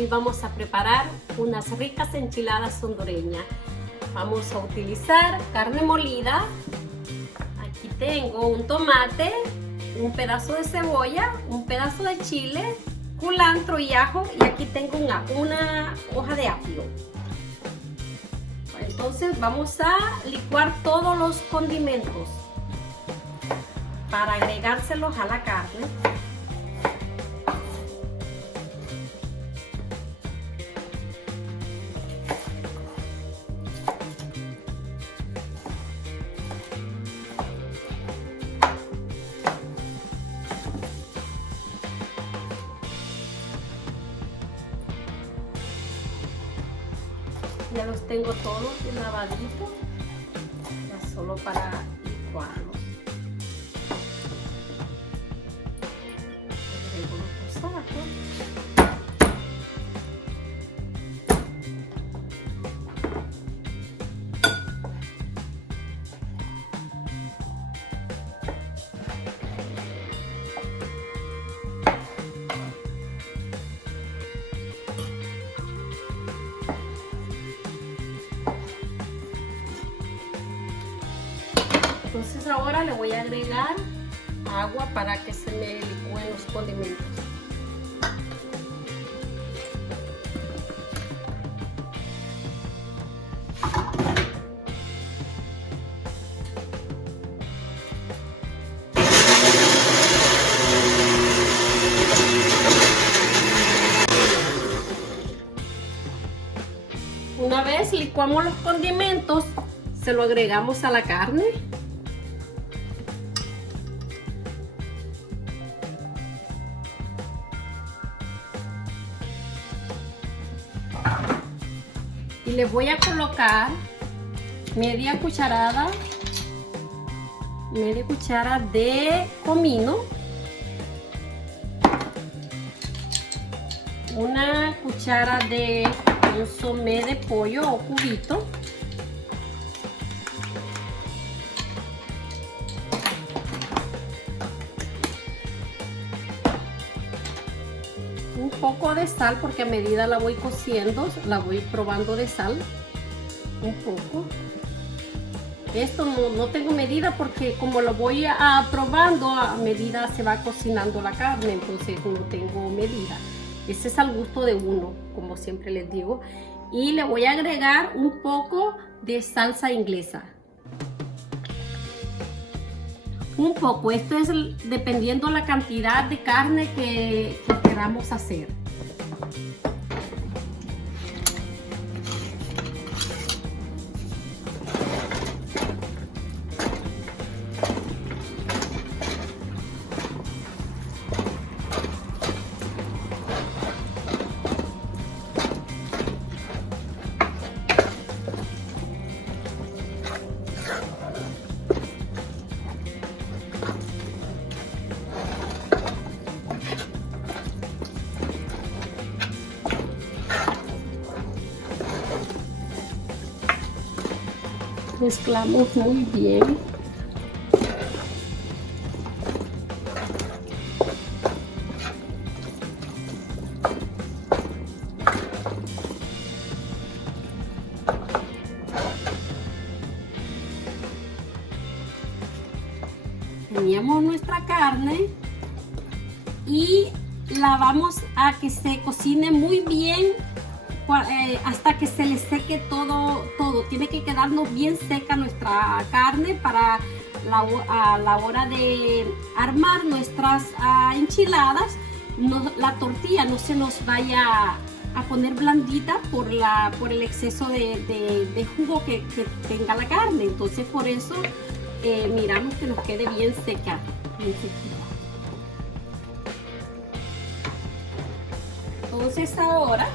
Hoy vamos a preparar unas ricas enchiladas hondureñas. Vamos a utilizar carne molida. Aquí tengo un tomate, un pedazo de cebolla, un pedazo de chile, culantro y ajo, y aquí tengo una hoja de apio. Entonces vamos a licuar todos los condimentos para agregárselos a la carne. Ya los tengo todos lavaditos, ya solo para licuarlos. Agrego los tacos. Entonces ahora le voy a agregar agua para que se me licúen los condimentos. Una vez licuamos los condimentos, se lo agregamos a la carne. Y le voy a colocar media cuchara de comino, una cuchara de consomé de pollo o cubito, un poco de sal, porque a medida la voy cociendo la voy probando de sal, un poco. Esto no tengo medida porque como lo voy probando a medida se va cocinando la carne, entonces no tengo medida. Ese es al gusto de uno, como siempre les digo. Y le voy a agregar un poco de salsa inglesa. Un poco, esto es dependiendo la cantidad de carne que queramos hacer. Mezclamos muy bien. Teníamos nuestra carne y la vamos a que se cocine muy bien hasta que se le seque todo. Tiene que quedarnos bien seca nuestra carne para a la hora de armar nuestras enchiladas. La tortilla no se nos vaya a poner blandita por el exceso de jugo que tenga la carne. Entonces por eso miramos que nos quede bien seca, bien sequita. Entonces ahora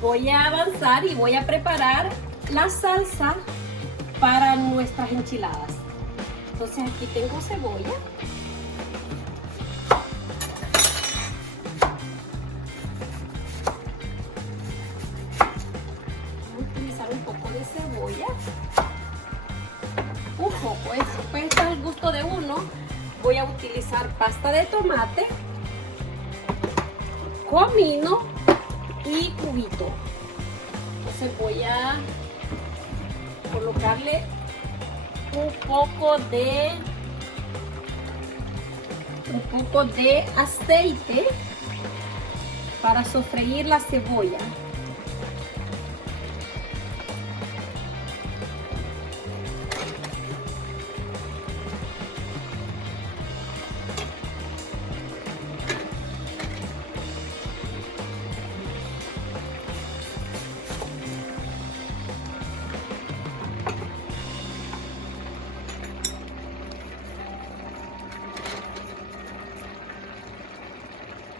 voy a avanzar y voy a preparar la salsa para nuestras enchiladas. Entonces aquí tengo cebolla. Voy a utilizar un poco de cebolla. Un poco, pues está al gusto de uno. Voy a utilizar pasta de tomate, comino y cubito. Entonces voy a colocarle un poco de aceite para sofreír la cebolla.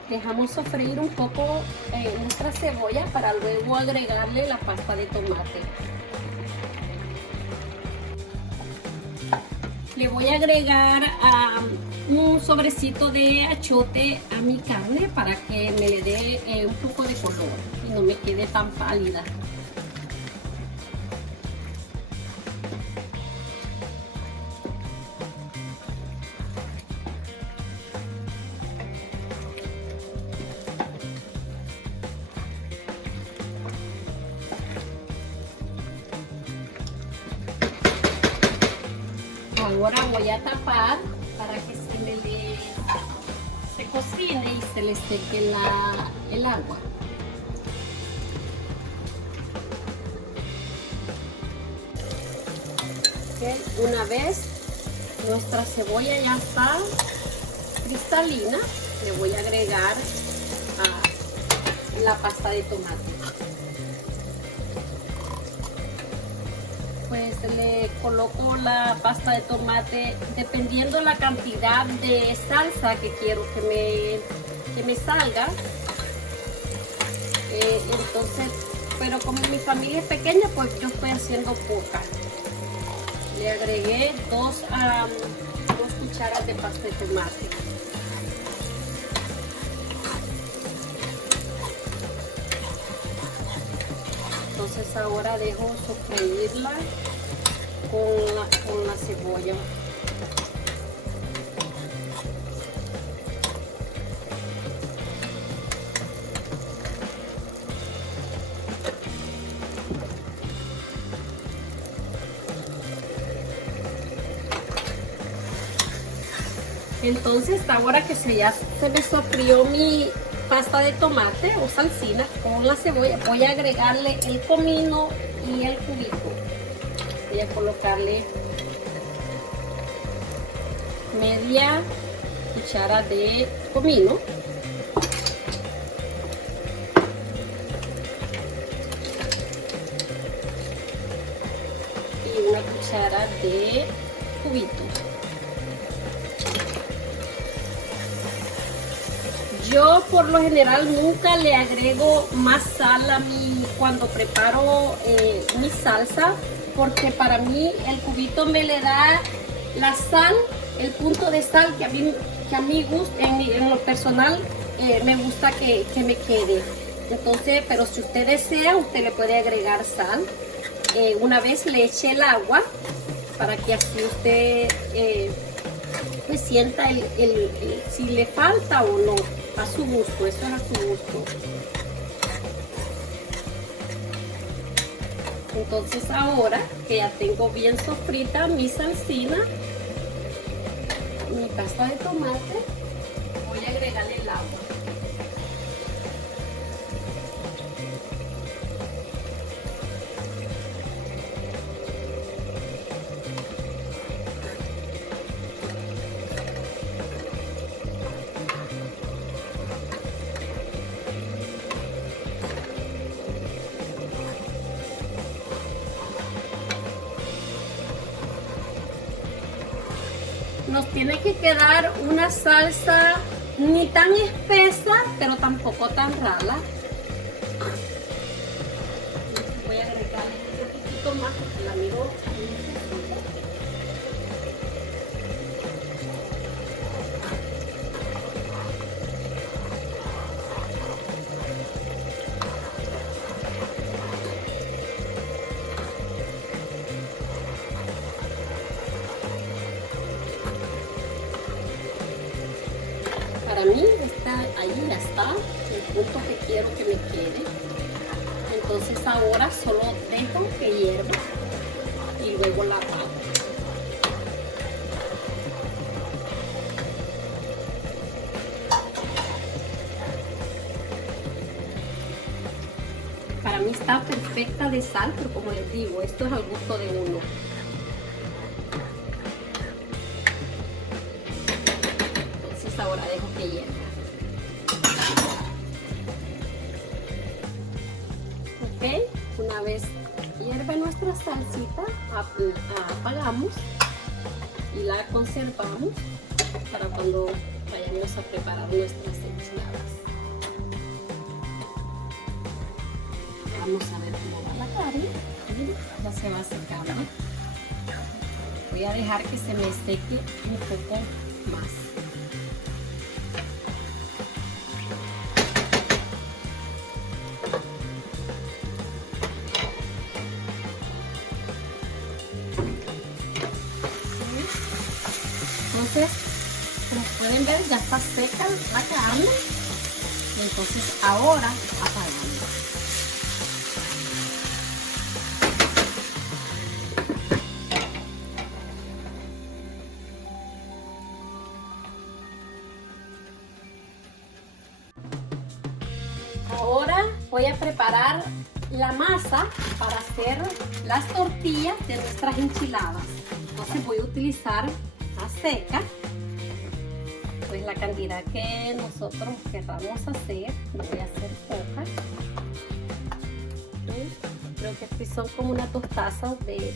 Dejamos sofreír un poco nuestra cebolla para luego agregarle la pasta de tomate. Le voy a agregar un sobrecito de achiote a mi carne para que me le dé un poco de color y no me quede tan pálida. Ahora voy a tapar para que se cocine y se le seque el agua. Okay. Una vez nuestra cebolla ya está cristalina, le voy a agregar la pasta de tomate. Pues le coloco la pasta de tomate dependiendo la cantidad de salsa que quiero que me salga. Entonces, pero como mi familia es pequeña, pues yo estoy haciendo poca. Le agregué dos cucharas de pasta de tomate. Entonces ahora dejo sofreírla con la cebolla. Entonces ahora que ya se me sofrió mi pasta de tomate o salsina con la cebolla, voy a agregarle el comino y el cubito. Voy a colocarle media cuchara de comino y una cuchara de cubito. Yo por lo general nunca le agrego más sal cuando preparo mi salsa, porque para mí el cubito me le da la sal, el punto de sal que a mí gusta, en lo personal me gusta que me quede. Entonces, pero si usted desea, usted le puede agregar sal. Una vez le eche el agua para que así usted pues sienta si le falta o no. A su gusto, eso es a su gusto. Entonces ahora que ya tengo bien sofrita mi salsina, mi pasta de tomate, voy a agregarle el agua. Nos tiene que quedar una salsa ni tan espesa, pero tampoco tan rala. Voy a agregarle un poquito más porque la miro. Para mí ahí ya está. punto que quiero que me quede. Entonces ahora solo dejo que hierva y luego la apago. Para mí está perfecta de sal, pero como les digo, esto es al gusto de uno. Entonces ahora dejo que hierva. Ok, una vez hierve nuestra salsita, apagamos y la conservamos para cuando vayamos a preparar nuestras enchiladas. Vamos a ver cómo va la carne. Ya se va secando. Voy a dejar que se me seque un poco más. Entonces, como pueden ver, ya está seca la carne. Entonces ahora apagamos. Ahora voy a preparar la masa para hacer las tortillas de nuestras enchiladas. Entonces voy a utilizar la seca, pues la cantidad que nosotros queramos hacer. Voy a hacer poca. Creo que aquí son como una tostaza de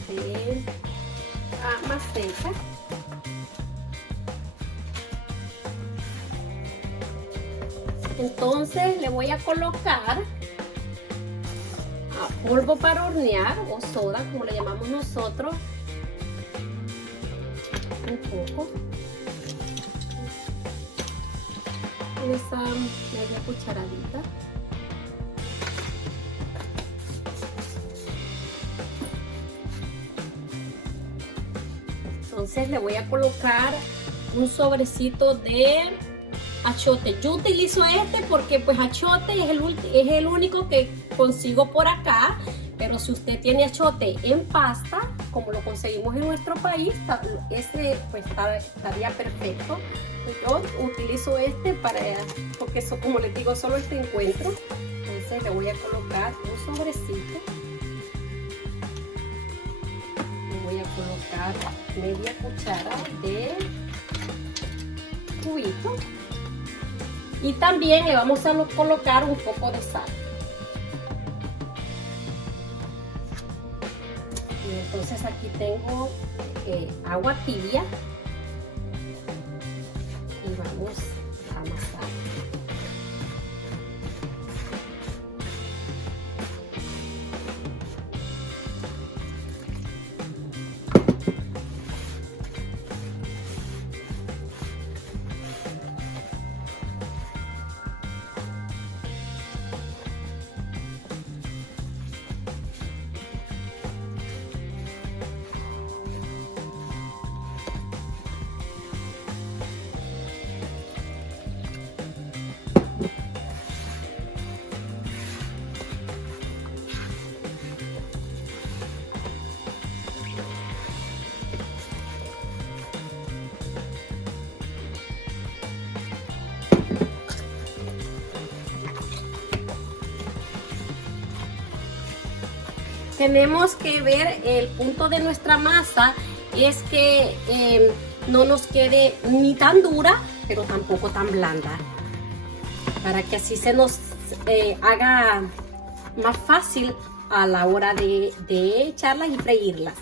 seca. Entonces le voy a colocar polvo para hornear o soda, como le llamamos nosotros, un poco, esa media cucharadita. Entonces le voy a colocar un sobrecito de achote. Yo utilizo este porque pues achote es el único que consigo por acá, pero si usted tiene achote en pasta, como lo conseguimos en nuestro país, ese pues estaría perfecto. Yo utilizo este porque eso, como les digo, solo este encuentro. Entonces le voy a colocar un sobrecito. Le voy a colocar media cuchara de cubito. Y también le vamos a colocar un poco de sal. Y entonces aquí tengo agua tibia. Y vamos a amasar. Tenemos que ver el punto de nuestra masa, es que no nos quede ni tan dura, pero tampoco tan blanda, para que así se nos haga más fácil a la hora de echarlas y freírlas.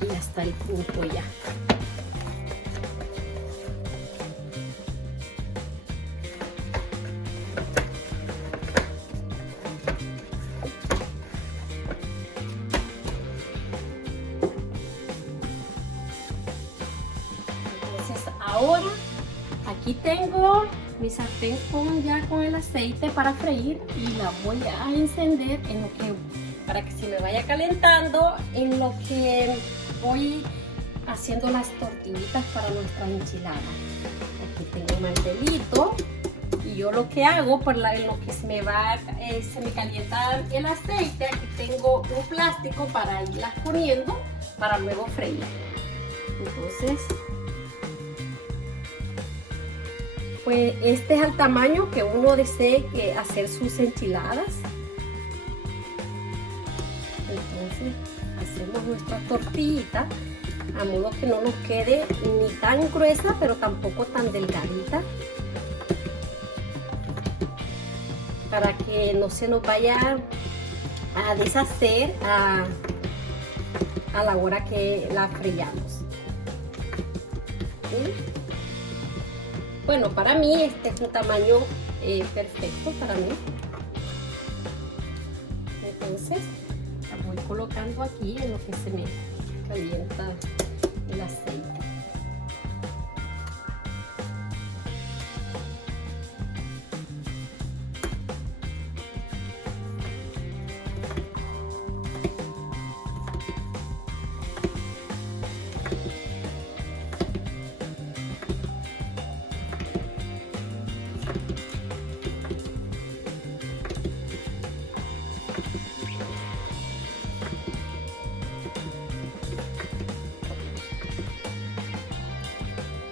Y ya está el punto ya. ahora aquí tengo mi sartén ya con el aceite para freír y la voy a encender para que se me vaya calentando en lo que voy haciendo las tortillitas para nuestras enchiladas. Aquí tengo un mantelito y yo lo que hago en lo que se me calienta el aceite, aquí tengo un plástico para irlas poniendo para luego freír. Entonces, pues este es el tamaño que uno desee hacer sus enchiladas. Entonces hacemos nuestra tortillita a modo que no nos quede ni tan gruesa pero tampoco tan delgadita, para que no se nos vaya a deshacer a la hora que la freíamos. ¿Sí? Bueno, para mí este es un tamaño perfecto para mí. Entonces la voy colocando aquí en lo que se me calienta el aceite.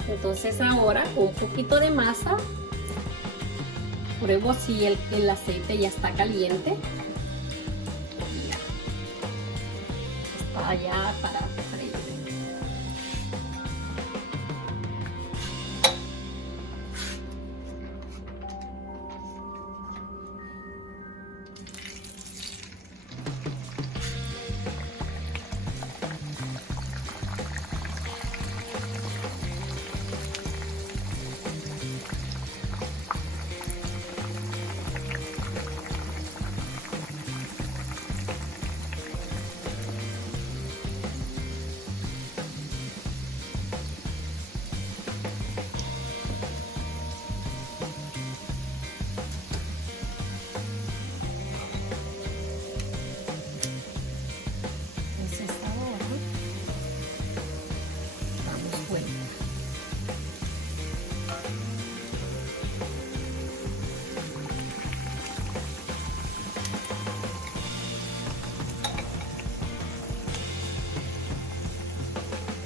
Entonces ahora un poquito de masa, pruebo si el aceite ya está caliente. Ya está ya para freír.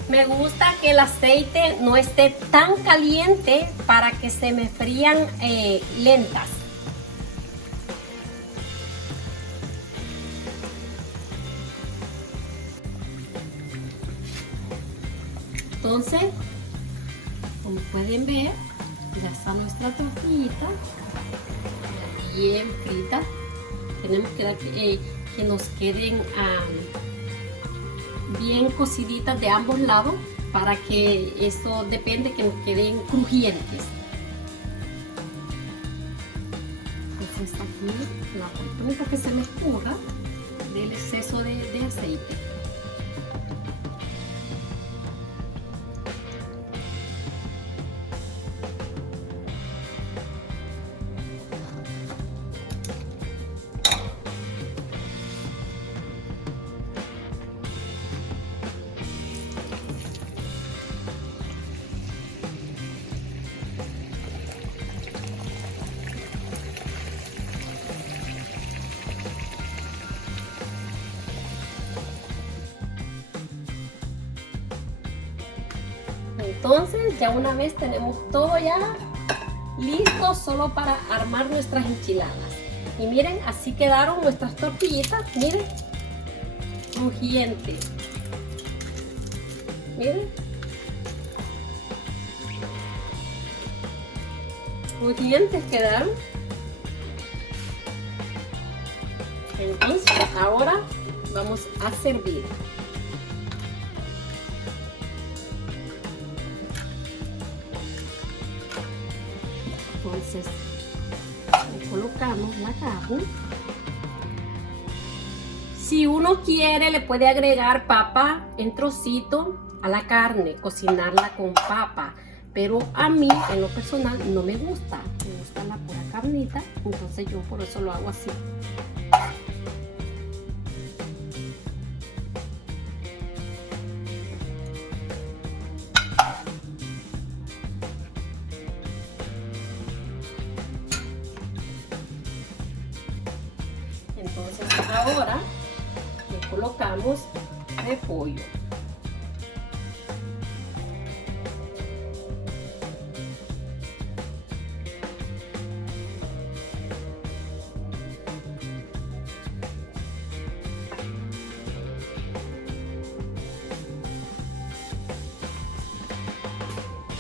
Me gusta que el aceite no esté tan caliente para que se me frían lentas. Entonces, como pueden ver, ya está nuestra tortillita bien frita. Tenemos que nos queden bien cociditas de ambos lados, para que esto depende que nos queden crujientes. Entonces aquí la oportunidad que se me escurra del exceso de aceite. Entonces ya una vez tenemos todo ya listo solo para armar nuestras enchiladas. Y miren, así quedaron nuestras tortillitas, miren, crujientes. Miren, crujientes quedaron. Entonces ahora vamos a servir. Entonces colocamos la carne. Si uno quiere, le puede agregar papa en trocito a la carne, cocinarla con papa. pero a mí en lo personal no me gusta la pura carnita, entonces yo por eso lo hago así. Entonces ahora le colocamos repollo.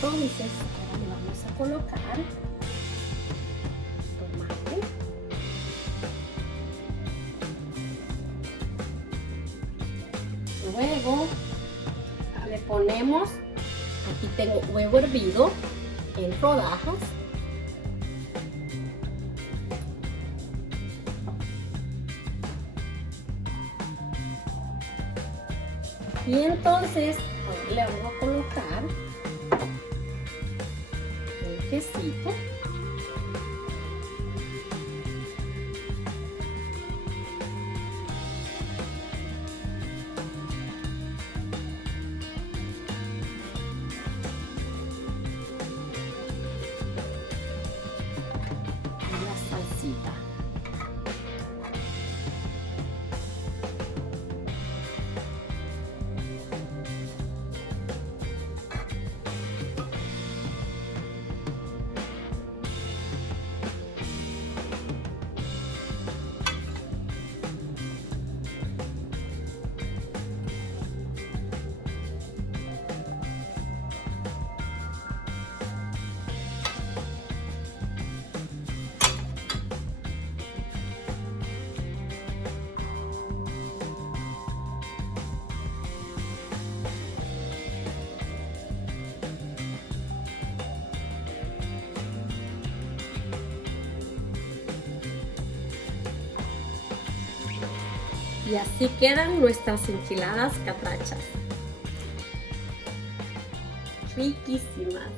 Entonces ahora le vamos a colocar tomate. Luego le ponemos, aquí tengo huevo hervido en rodajas. Y entonces ahora le vamos a colocar el quesito. Salsita. Y así quedan nuestras enchiladas catrachas. Riquísimas.